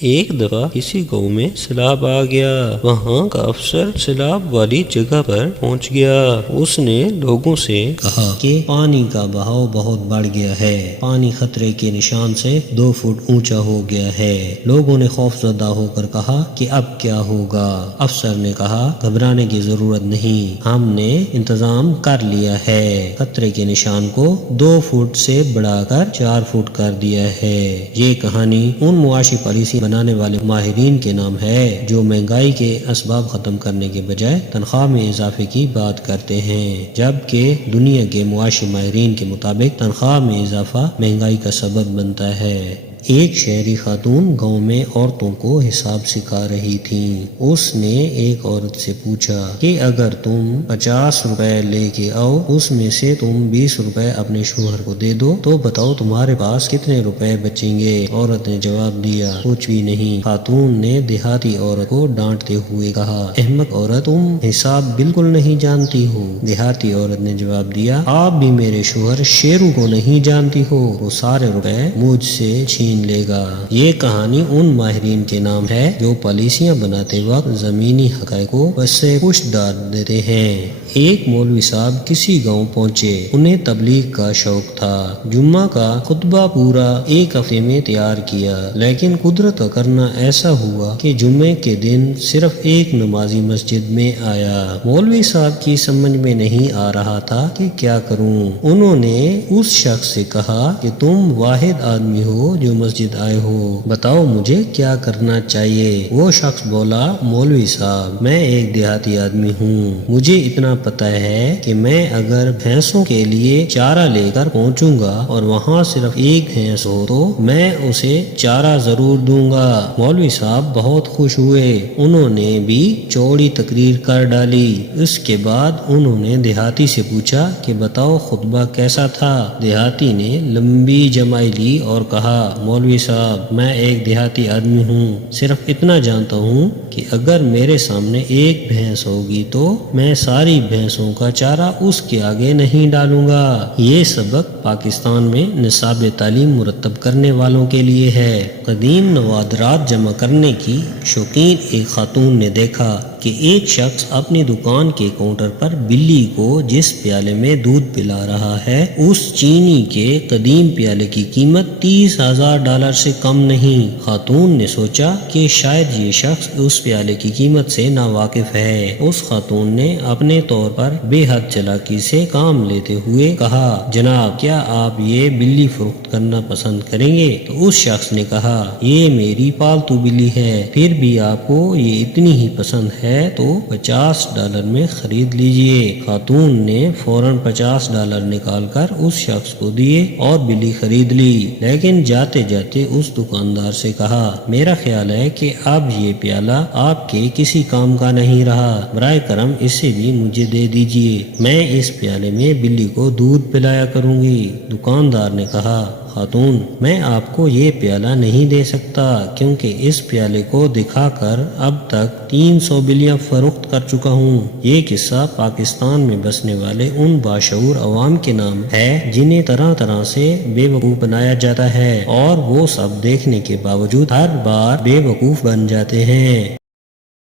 ایک دفعہ کسی گاؤں میں سیلاب آ گیا۔ وہاں کا افسر سیلاب والی جگہ پر پہنچ گیا۔ اس نے لوگوں سے کہا کہ پانی کا بہاؤ بہت بڑھ گیا ہے، پانی خطرے کے نشان سے 2 فٹ اونچا ہو گیا ہے۔ لوگوں نے خوف زدہ ہو کر کہا کہ اب کیا ہوگا؟ افسر نے کہا گھبرانے کی ضرورت نہیں، ہم نے انتظام کر لیا ہے، خطرے کے نشان کو 2 فٹ سے بڑھا کر 4 فٹ کر دیا ہے۔ یہ کہانی ان معاشی پالیسی بنانے والے ماہرین کے نام ہے جو مہنگائی کے اسباب ختم کرنے کے بجائے تنخواہ میں اضافے کی بات کرتے ہیں، جبکہ دنیا کے معاشی ماہرین کے مطابق تنخواہ میں اضافہ مہنگائی کا سبب بنتا ہے۔ ایک شہری خاتون گاؤں میں عورتوں کو حساب سکھا رہی تھیں۔ اس نے ایک عورت سے پوچھا کہ اگر تم 50 روپے لے کے آؤ، اس میں سے تم 20 روپے اپنے شوہر کو دے دو تو بتاؤ تمہارے پاس کتنے روپے بچیں گے؟ عورت نے جواب دیا کچھ بھی نہیں۔ خاتون نے دیہاتی عورت کو ڈانٹتے ہوئے کہا احمق عورت، تم حساب بالکل نہیں جانتی ہو۔ دیہاتی عورت نے جواب دیا آپ بھی میرے شوہر شیرو کو نہیں جانتی ہو، وہ سارے روپے مجھ سے چھین لے گا۔ یہ کہانی ان ماہرین کے نام ہے جو پالیسیاں بناتے وقت زمینی حقائق کو سے پشت ڈال دیتے ہیں۔ ایک مولوی صاحب کسی گاؤں پہنچے، انہیں تبلیغ کا شوق تھا۔ جمعہ کا خطبہ پورا 1 ہفتے میں تیار کیا، لیکن قدرت کا کرنا ایسا ہوا کہ جمعے کے دن صرف ایک نمازی مسجد میں آیا۔ مولوی صاحب کی سمجھ میں نہیں آ رہا تھا کہ کیا کروں۔ انہوں نے اس شخص سے کہا کہ تم واحد آدمی ہو جو مسجد آئے ہو، بتاؤ مجھے کیا کرنا چاہیے؟ وہ شخص بولا مولوی صاحب میں ایک دیہاتی آدمی ہوں، مجھے اتنا پتہ ہے کہ میں اگر بھینسوں کے لیے چارہ لے کر پہنچوں گا اور وہاں صرف ایک بھینس ہو تو میں اسے چارہ ضرور دوں گا۔ مولوی صاحب بہت خوش ہوئے، انہوں نے بھی چوڑی تقریر کر ڈالی۔ اس کے بعد انہوں نے دیہاتی سے پوچھا کہ بتاؤ خطبہ کیسا تھا؟ دیہاتی نے لمبی جمائی لی اور کہا مولوی صاحب میں ایک دیہاتی آدمی ہوں، صرف اتنا جانتا ہوں کہ اگر میرے سامنے ایک بھینس ہوگی تو میں ساری بھینسوں کا چارہ اس کے آگے نہیں ڈالوں گا۔ یہ سبق پاکستان میں نصاب تعلیم مرتب کرنے والوں کے لیے ہے۔ قدیم نوادرات جمع کرنے کی شوقین ایک خاتون نے دیکھا کہ ایک شخص اپنی دکان کے کاؤنٹر پر بلی کو جس پیالے میں دودھ پلا رہا ہے اس چینی کے قدیم پیالے کی قیمت $30,000 سے کم نہیں۔ خاتون نے سوچا کہ شاید یہ شخص اس پیالے کی قیمت سے ناواقف ہے۔ اس خاتون نے اپنے طور پر بے حد چالاکی سے کام لیتے ہوئے کہا جناب کیا آپ یہ بلی فروخت کرنا پسند کریں گے؟ تو اس شخص نے کہا یہ میری پالتو بلی ہے، پھر بھی آپ کو یہ اتنی ہی پسند ہے تو $50 میں خرید لیجئے۔ خاتون نے فوراً $50 نکال کر اس شخص کو دیے اور بلی خرید لی، لیکن جاتے جاتے اس دکاندار سے کہا میرا خیال ہے کہ اب یہ پیالہ آپ کے کسی کام کا نہیں رہا، برائے کرم اسے بھی مجھے دے دیجئے، میں اس پیالے میں بلی کو دودھ پلایا کروں گی۔ دکاندار نے کہا خاتون میں آپ کو یہ پیالہ نہیں دے سکتا کیونکہ اس پیالے کو دکھا کر اب تک 300 بلیاں فروخت کر چکا ہوں۔ یہ قصہ پاکستان میں بسنے والے ان باشعور عوام کے نام ہے جنہیں طرح طرح سے بے وقوف بنایا جاتا ہے اور وہ سب دیکھنے کے باوجود ہر بار بے وقوف بن جاتے ہیں۔